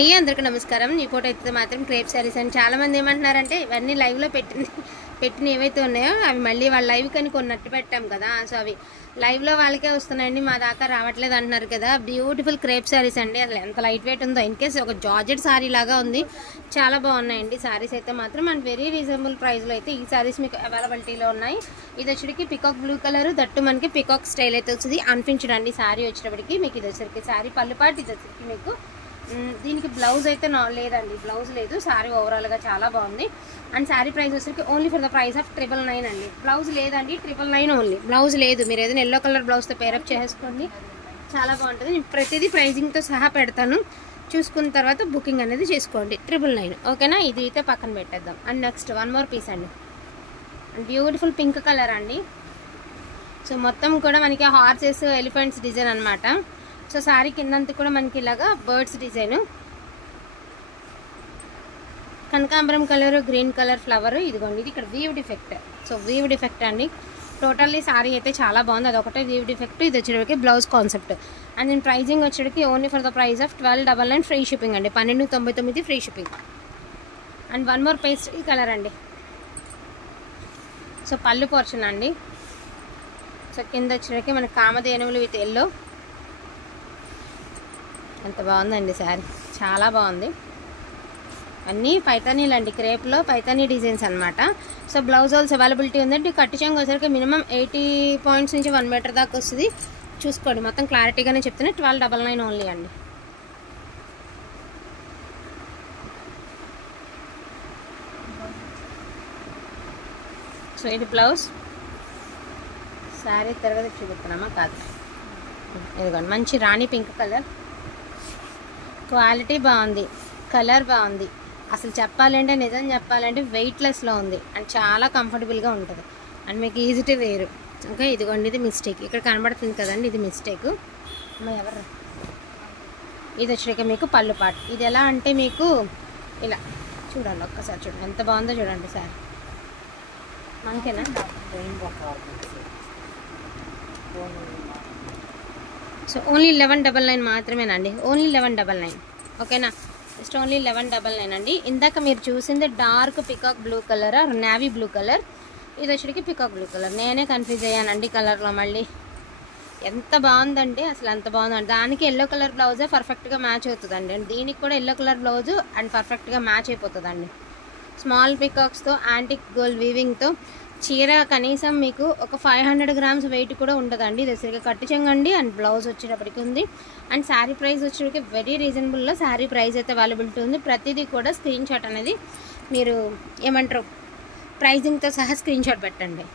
అందరికీ నమస్కారం. ఈ ఫోటో అయితే మాత్రం క్రేప్ శారీస్ అని చాలా మంది ఏమంటున్నారంటే ఇవన్నీ లైవ్లో పెట్టిన ఏవైతే ఉన్నాయో అవి మళ్ళీ వాళ్ళ లైవ్ కని కొన్నట్టు పెట్టాం కదా, సో అవి లైవ్లో వాళ్ళకే వస్తున్నాయండి, మా దాకా రావట్లేదు అంటున్నారు కదా. బ్యూటిఫుల్ క్రేప్ శారీస్ అండి. అసలు ఎంత లైట్ వెయిట్ ఉందో, ఇన్ కేస్ ఒక జార్జెట్ శారీ లాగా ఉంది. చాలా బాగున్నాయండి శారీస్ అయితే మాత్రం. అండ్ వెరీ రీజనబుల్ ప్రైస్లో అయితే ఈ శారీస్ మీకు అవైలబిలిటీలో ఉన్నాయి. ఇది వచ్చేటికి పికాక్ బ్లూ కలర్, దట్టు మనకి పికాక్ స్టైల్ అయితే వచ్చింది అనిపించడండి. శారీ వచ్చేటప్పటికి మీకు ఇది వచ్చరికి శారీ పళ్ళుపాటు, ఇది వచ్చరికి మీకు దీనికి బ్లౌజ్ అయితే లేదండి, బ్లౌజ్ లేదు. శారీ ఓవరాల్గా చాలా బాగుంది. అండ్ శారీ ప్రైస్ వచ్చేసరికి only for the price of 999 అండి. బ్లౌజ్ లేదండి, 999 ఓన్లీ. బ్లౌజ్ లేదు, మీరు ఏదైనా ఎల్లో కలర్ బ్లౌజ్తో పేరప్ చేసుకోండి, చాలా బాగుంటుంది. నేను ప్రతిదీ ప్రైజింగ్తో సహా పెడతాను, చూసుకున్న తర్వాత బుకింగ్ అనేది చేసుకోండి. 999 ఓకేనా. ఇది అయితే పక్కన పెట్టేద్దాం. And next one more piece అండి, అండ్ బ్యూటిఫుల్ పింక్ కలర్ అండి. సో మొత్తం కూడా మనకి హార్సెస్ ఎలిఫెంట్స్ డిజైన్ అనమాట. సో శారీ కిందంతా కూడా మనకి ఇలాగా బర్డ్స్ డిజైన్, కనకాంబరం కలర్, గ్రీన్ కలర్ ఫ్లవర్, ఇదిగోండి ఇది ఇక్కడ weave defect. So weave defect అండి. టోటల్లీ శారీ అయితే చాలా బాగుంది. అదొకటే వీవ్ డిఫెక్ట్. ఇది వచ్చేటికి బ్లౌజ్ కాన్సెప్ట్. అండ్ నేను ప్రైజింగ్ వచ్చేటికి only for the price of 1299 free shipping అండి. 1299 free shipping. And one more paste ఈ కలర్ అండి. సో పళ్ళు పోర్షన్ అండి. సో కింద వచ్చేటికి మనకి కామధేనువులు విత్ ఎల్లో. ఎంత బాగుందండి శారీ, చాలా బాగుంది. అన్నీ పైతానీలు అండి, క్రేప్లో పైతానీ డిజైన్స్ అనమాట. సో బ్లౌజ్ ఆల్స్ అవైలబిలిటీ ఉందండి. కట్టు చెంగు వచ్చేసరికి మినిమం 80 పాయింట్స్ నుంచి 1 మీటర్ దాకా వస్తుంది. చూసుకోండి, మొత్తం క్లారిటీగానే చెప్తున్నా. 1299 ఓన్లీ అండి. సో ఇది బ్లౌజ్. శారీ తర్వాత చూపిస్తున్నామా కాదు, ఇదిగోండి మంచి రాణి పింక్ కలర్. క్వాలిటీ బాగుంది, కలర్ బాగుంది. అసలు చెప్పాలంటే, నిజం చెప్పాలంటే వెయిట్లెస్లో ఉంది అండ్ చాలా కంఫర్టబుల్గా ఉంటుంది. అండ్ మీకు ఈజీ టు వేరు. ఓకే, ఇదిగోండి ఇది మిస్టేక్ ఇక్కడ కనబడుతుంది కదండి, ఇది మిస్టేక్. ఎవరు ఇది వచ్చాక మీకు పళ్ళు పాటు. ఇది ఎలా అంటే మీకు ఇలా చూడండి, ఒక్కసారి చూడండి ఎంత బాగుందో చూడండి సార్. మనకేనా సో ఓన్లీ 1199 మాత్రమేనండి. ఓన్లీ 1199 ఓకేనా. జస్ట్ ఓన్లీ 1199 అండి. ఇందాక మీరు చూసింది dark peacock blue colour, navy blue colour. ఇది వచ్చేటికి పికాక్ బ్లూ కలర్. నేనే కన్ఫ్యూజ్ అయ్యానండి కలర్లో. మళ్ళీ ఎంత బాగుందండి, అసలు ఎంత బాగుందండి. దానికి ఎల్లో కలర్ బ్లౌజే పర్ఫెక్ట్గా మ్యాచ్ అవుతుందండి. అండ్ దీనికి కూడా ఎల్లో కలర్ బ్లౌజు అండ్ పర్ఫెక్ట్గా మ్యాచ్ అయిపోతుందండి. స్మాల్ పికాక్స్తో యాంటిక్ గోల్డ్ వీవింగ్తో చీర కనీసం మీకు ఒక 500 గ్రామ్స్ వెయిట్ కూడా ఉంటుందండి. ఇది సరిగ్గా కట్టు చెంగండి. అండ్ బ్లౌజ్ వచ్చేటప్పటికి ఉంది. అండ్ శారీ ప్రైస్ వచ్చేటప్పటికి వెరీ రీజనబుల్లో శారీ ప్రైస్ అయితే అవైలబిలిటీ ఉంది. ప్రతిదీ కూడా స్క్రీన్ షాట్ అనేది మీరు ఏమంటారు ప్రైజింగ్తో సహా స్క్రీన్ షాట్ పెట్టండి.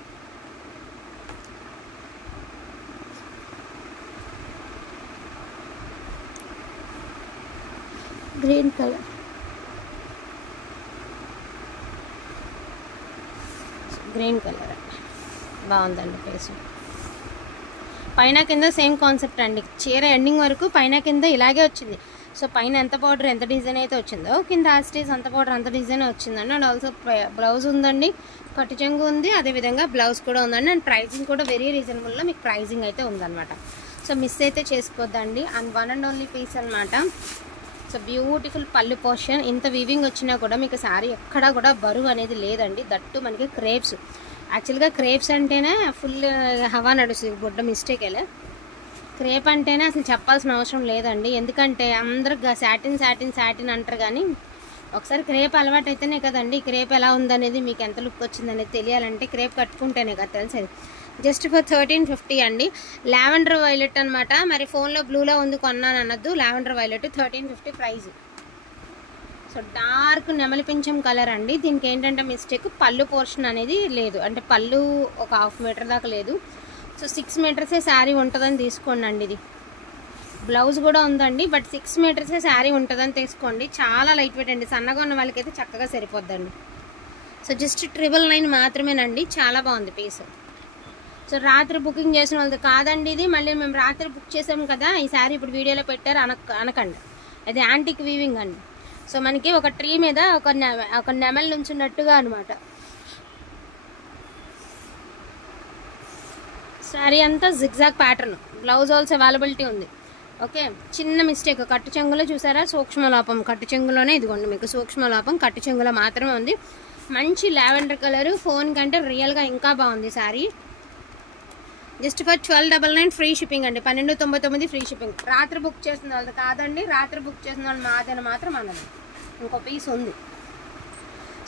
గ్రీన్ కలర్, గ్రీన్ కలర్ బాగుందండి. ఫేస్ పైన కింద సేమ్ కాన్సెప్ట్ అండి. చీర ఎండింగ్ వరకు పైన కింద ఇలాగే వచ్చింది. సో పైన ఎంత పౌడర్ ఎంత డిజైన్ అయితే వచ్చిందో కింద యాస్టీస్ అంత పౌడర్ అంత డిజైన్ వచ్చిందండి. అండ్ ఆల్సో బ్లౌజ్ ఉందండి, కట్టు చెంగు ఉంది, అదేవిధంగా బ్లౌజ్ కూడా ఉందండి. అండ్ ప్రైజింగ్ కూడా వెరీ రీజనబుల్లో మీకు ప్రైజింగ్ అయితే ఉందన్నమాట. సో మిస్ అయితే చేసుకోవద్దండి. And one and only piece అనమాట. సో బ్యూటిఫుల్ పళ్ళు పోర్షన్. ఇంత వీవింగ్ వచ్చినా కూడా మీకు శారీ ఎక్కడా కూడా బరువు అనేది లేదండి. దట్టు మనకి క్రేప్స్. యాక్చువల్గా క్రేప్స్ అంటేనే ఫుల్ హవా నడుస్తుంది, గుడ్డ మిస్టేకేలే. క్రేప్ అంటేనే అసలు చెప్పాల్సిన అవసరం లేదండి. ఎందుకంటే అందరూ శాటిన్ శాటిన్ శాటిన్ అంటారు, కానీ ఒకసారి క్రేప్ అలవాటు అయితేనే కదండి క్రేప్ ఎలా ఉందనేది, మీకు ఎంత లుక్ వచ్చిందనేది తెలియాలంటే క్రేప్ కట్టుకుంటేనే కదా తెలిసేది. జస్ట్ ఫర్ 1350 అండి. లావెండర్ వైలెట్ అనమాట. మరి ఫోన్లో బ్లూలో ఉంది కొన్నాను అనొద్దు. Lavender violet 1350 price. So dark నెమలి పింఛం కలర్ అండి. దీనికి ఏంటంటే మిస్టేక్, పళ్ళు పోర్షన్ అనేది లేదు. అంటే పళ్ళు ఒక 1/2 మీటర్ దాకా లేదు. సో 6 మీటర్సే శారీ ఉంటుందని తీసుకోండి అండి. ఇది బ్లౌజ్ కూడా ఉందండి, బట్ 6 మీటర్సే శారీ ఉంటుందని తీసుకోండి. చాలా లైట్ వెయిట్ అండి. సన్నగా ఉన్న వాళ్ళకైతే చక్కగా సరిపోద్దండి. సో జస్ట్ 999 మాత్రమేనండి. చాలా బాగుంది పీస్. సో రాత్రి బుకింగ్ చేసిన వాళ్ళది కాదండి ఇది. మళ్ళీ మేము రాత్రి బుక్ చేసాము కదా, ఈ శారీ ఇప్పుడు వీడియోలో పెట్టారు అనకండి. అది యాంటిక్ వీవింగ్ అండి. సో మనకి ఒక ట్రీ మీద ఒక నెమల్ నుంచున్నట్టుగా అనమాట. శారీ అంతా zigzag pattern. Blouse also availability ఉంది. ఓకే, చిన్న మిస్టేక్ కట్టు చెంగులో చూసారా, సూక్ష్మ లోపం కట్టు చెంగులోనే, ఇదిగోండి మీకు సూక్ష్మ లోపం కట్టు చెంగులో మాత్రమే ఉంది. మంచి లావెండర్ కలరు, ఫోన్ కంటే రియల్గా ఇంకా బాగుంది sari. Just for 1299 free shipping అండి, 1299 ఫ్రీ షిప్పింగ్. రాత్రి బుక్ చేసిన వాళ్ళు కాదండి, రాత్రి బుక్ చేసిన వాళ్ళు మాదని మాత్రం అన్నది, ఇంకో పీస్ ఉంది.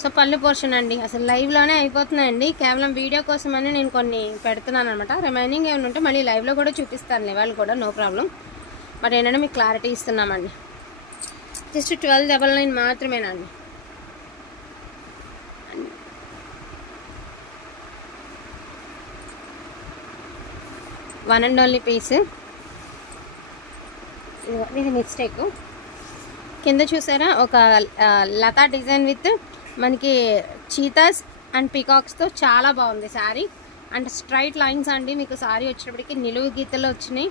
సో పళ్ళు పోర్షన్ అండి అసలు లైవ్లోనే అయిపోతున్నాయండి, కేవలం వీడియో కోసమని నేను కొన్ని పెడుతున్నాను అనమాట. రిమైనింగ్ ఏమైనా ఉంటే మళ్ళీ లైవ్లో కూడా చూపిస్తాను వాళ్ళు కూడా, నో ప్రాబ్లం. బట్ ఏంటంటే మీకు క్లారిటీ ఇస్తున్నామండి. జస్ట్ 1299 మాత్రమేనండి. One and only piece. ఇది మిస్టేక్, కింద చూసారా ఒక లతా డిజైన్ విత్ మనకి చీతాస్ అండ్ పీకాక్స్తో చాలా బాగుంది శారీ. అండ్ స్ట్రైట్ లైన్స్ అండి మీకు శారీ వచ్చేటప్పటికి నిలువు గీతలు వచ్చినాయి.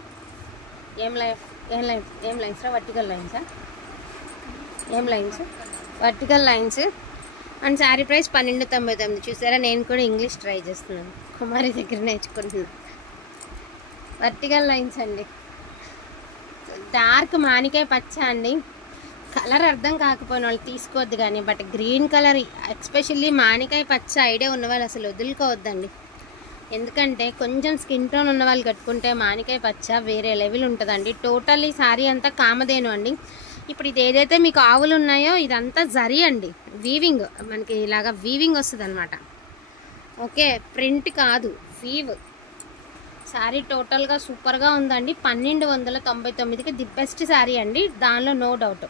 ఏం లైన్స్ రా, వర్టికల్ లైన్సా, ఏం lines, vertical lines. And sari price 1299. చూసారా నేను కూడా ఇంగ్లీష్ ట్రై చేస్తున్నాను, కుమారి దగ్గర నేర్చుకుంటున్నాను. వర్టికల్ లైన్స్ అండి, డార్క్ మానికాయ పచ్చ అండి. కలర్ అర్థం కాకపోయిన వాళ్ళు తీసుకోవద్దు కానీ, బట్ గ్రీన్ కలర్ ఎస్పెషల్లీ మానికాయ పచ్చ ఐడియా ఉన్న వాళ్ళు అసలు వదులుకోవద్దండి. ఎందుకంటే కొంచెం స్కిన్ టోన్ ఉన్న వాళ్ళు కట్టుకుంటే మానికాయ పచ్చ వేరే లెవెల్ ఉంటుందండి. టోటల్లీ శారీ అంతా కామధేను అండి. ఇప్పుడు ఇది ఏదైతే మీకు ఆవులు ఉన్నాయో ఇదంతా జరీ అండి, వీవింగ్, మనకి ఇలాగా వీవింగ్ వస్తుంది అనమాట. ఓకే, ప్రింట్ కాదు, వీవ్. శారీ టోటల్గా సూపర్గా ఉందండి. 1299కి ది బెస్ట్ శారీ అండి, దానిలో నో డౌట్.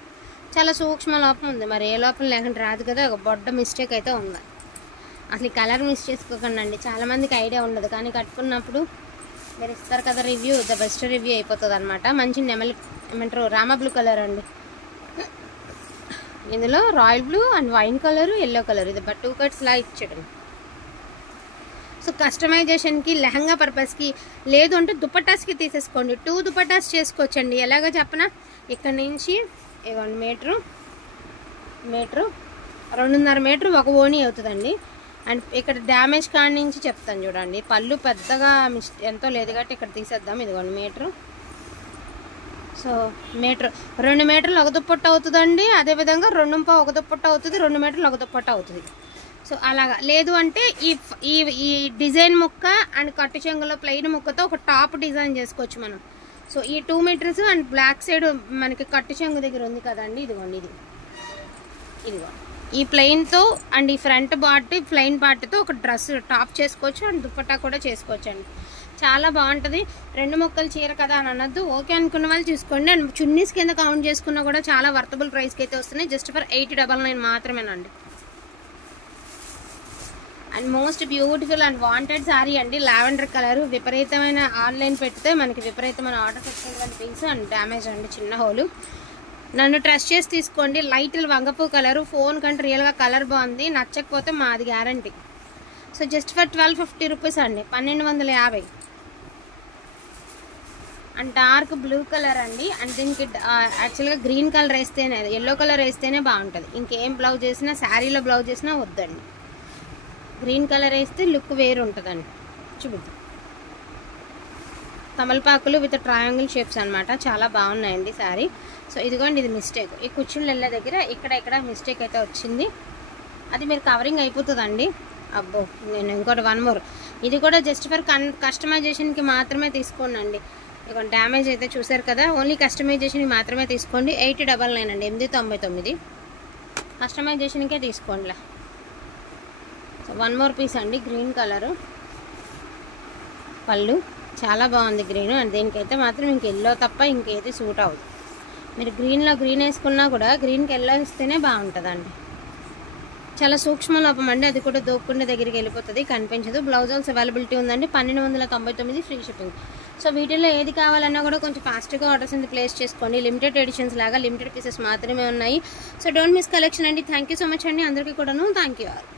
చాలా సూక్ష్మ లోపం ఉంది, మరి ఏ లోపం లేకుండా రాదు కదా, ఒక బొడ్డ మిస్టేక్ అయితే ఉంది. అసలు ఈ కలర్ మిస్ చేసుకోకండి అండి, చాలామందికి ఐడియా ఉండదు, కానీ కట్టుకున్నప్పుడు మీరు ఇస్తారు కదా రివ్యూ, ద బెస్ట్ రివ్యూ అయిపోతుంది అనమాట. మంచి నెమలి ఏమంటారు రామ బ్లూ కలర్ అండి, ఇందులో royal blue and wine colour, yellow colour, ఇది బట్ 2 కట్స్లా ఇచ్చాడు. సో కస్టమైజేషన్కి, లెహంగా పర్పస్కి, లేదు అంటే దుపట్టాస్కి తీసేసుకోండి. 2 దుపట్టాస్ చేసుకోవచ్చండి. ఎలాగో చెప్పనా, ఇక్కడ నుంచి 1 మీటరు 2.5 మీటరు ఒక ఓణి అవుతుందండి. అండ్ ఇక్కడ డ్యామేజ్ కాడి నుంచి చెప్తాను చూడండి, పళ్ళు పెద్దగా ఎంతో లేదు కాబట్టి ఇక్కడ తీసేద్దాం. ఇది 1 మీటరు, సో మీటర్ 2 మీటర్లు ఒక దుప్పట్ట అవుతుందండి. అదేవిధంగా 2.5 ఒక దుప్పట్ట అవుతుంది, 2 మీటర్లు ఒక దుప్పట్ట అవుతుంది. సో అలాగా, లేదు అంటే ఈ డిజైన్ ముక్క అండ్ కట్టు చెంగులో ప్లెయిన్ ముక్కతో ఒక టాప్ డిజైన్ చేసుకోవచ్చు మనం. సో ఈ 2 మీటర్స్ అండ్ బ్లాక్ సైడ్ మనకి కట్టు చెంగు దగ్గర ఉంది కదండి, ఇదిగోండి ఇదిగో ఈ ప్లెయిన్తో అండ్ ఈ ఫ్రంట్ పార్ట్ ప్లెయిన్ పార్ట్తో ఒక డ్రెస్ టాప్ చేసుకోవచ్చు అండ్ దుప్పట్టా కూడా చేసుకోవచ్చు అండి. చాలా బాగుంటుంది. 2 ముక్కలు చీర కదా అని అనొద్దు, ఓకే అనుకున్న వాళ్ళు చూసుకోండి. అండ్ చున్నీస్ కింద కౌంట్ చేసుకున్నా కూడా చాలా వర్తబుల్ ప్రైస్కి అయితే వస్తున్నాయి. జస్ట్ ఫర్ 899 మాత్రమేనండి. And most beautiful and wanted sari అండి, లావెండర్ కలర్. విపరీతమైన ఆన్లైన్ పెడితే మనకి విపరీతమైన ఆర్డర్స్ వచ్చినటువంటి థింగ్స్ అండ్ డ్యామేజ్ అండి, చిన్న హోలు. నన్ను ట్రస్ట్ చేసి తీసుకోండి. లైట్ వంగపూ కలరు, ఫోన్ కంటే రియల్గా కలర్ బాగుంది, నచ్చకపోతే మాది guarantee. So just for 1250 rupees అండి, 1250. అండ్ డార్క్ బ్లూ కలర్ అండి. అండ్ దీనికి యాక్చువల్గా గ్రీన్ కలర్ వేస్తేనే, ఎల్లో కలర్ వేస్తేనే బాగుంటుంది. ఇంకేం బ్లౌజ్ వేసినా, శారీలో బ్లౌజ్ వేసినా వద్దండి, గ్రీన్ కలర్ వేస్తే లుక్ వేరు ఉంటుందండి. చూపిద్దాం, తమలపాకులు విత్ ట్రయాంగిల్ షేప్స్ అనమాట, చాలా బాగున్నాయండి శారీ. సో ఇదిగోండి, ఇది మిస్టేక్, ఈ కుచ్చుళ్ళ దగ్గర ఇక్కడ మిస్టేక్ అయితే వచ్చింది, అది మీరు కవరింగ్ అయిపోతుందండి. అబ్బో, నేను ఇంకోటి 1 మోర్, ఇది కూడా జస్ట్ ఫర్ కస్టమైజేషన్కి మాత్రమే తీసుకోండి అండి. ఇక డ్యామేజ్ అయితే చూసారు కదా, ఓన్లీ కస్టమైజేషన్కి మాత్రమే తీసుకోండి. 899 అండి, 899 కస్టమైజేషన్కే తీసుకోండిలే. సో 1 మోర్ పీస్ అండి, గ్రీన్ కలరు పళ్ళు, చాలా బాగుంది గ్రీన్. అండ్ దీనికైతే మాత్రం ఇంక ఎల్లో తప్ప ఇంకేది సూట్ అవ్వదు. మీరు గ్రీన్లో గ్రీన్ వేసుకున్నా కూడా గ్రీన్కి ఎల్లో ఇస్తేనే బాగుంటుందండి. చాలా సూక్ష్మ లోపం అండి, అది కూడా దోక్కుండే దగ్గరికి వెళ్ళిపోతుంది, కనిపించదు. బ్లౌజ్ ఆల్స్ అవైలబిలిటీ ఉందండి, 1299 ఫ్రీ షిప్పింగ్. సో వీటిల్లో ఏది కావాలన్నా కూడా కొంచెం ఫాస్ట్గా ఆర్డర్స్ అనేది ప్లేస్ చేసుకోండి. లిమిటెడ్ ఎడిషన్స్ లాగా లిమిటెడ్ పీసెస్ మాత్రమే ఉన్నాయి. సో డోంట్ మిస్ కలెక్షన్ అండి. థ్యాంక్ యూ సో మచ్ అండి అందరికీ కూడాను. Thank you all.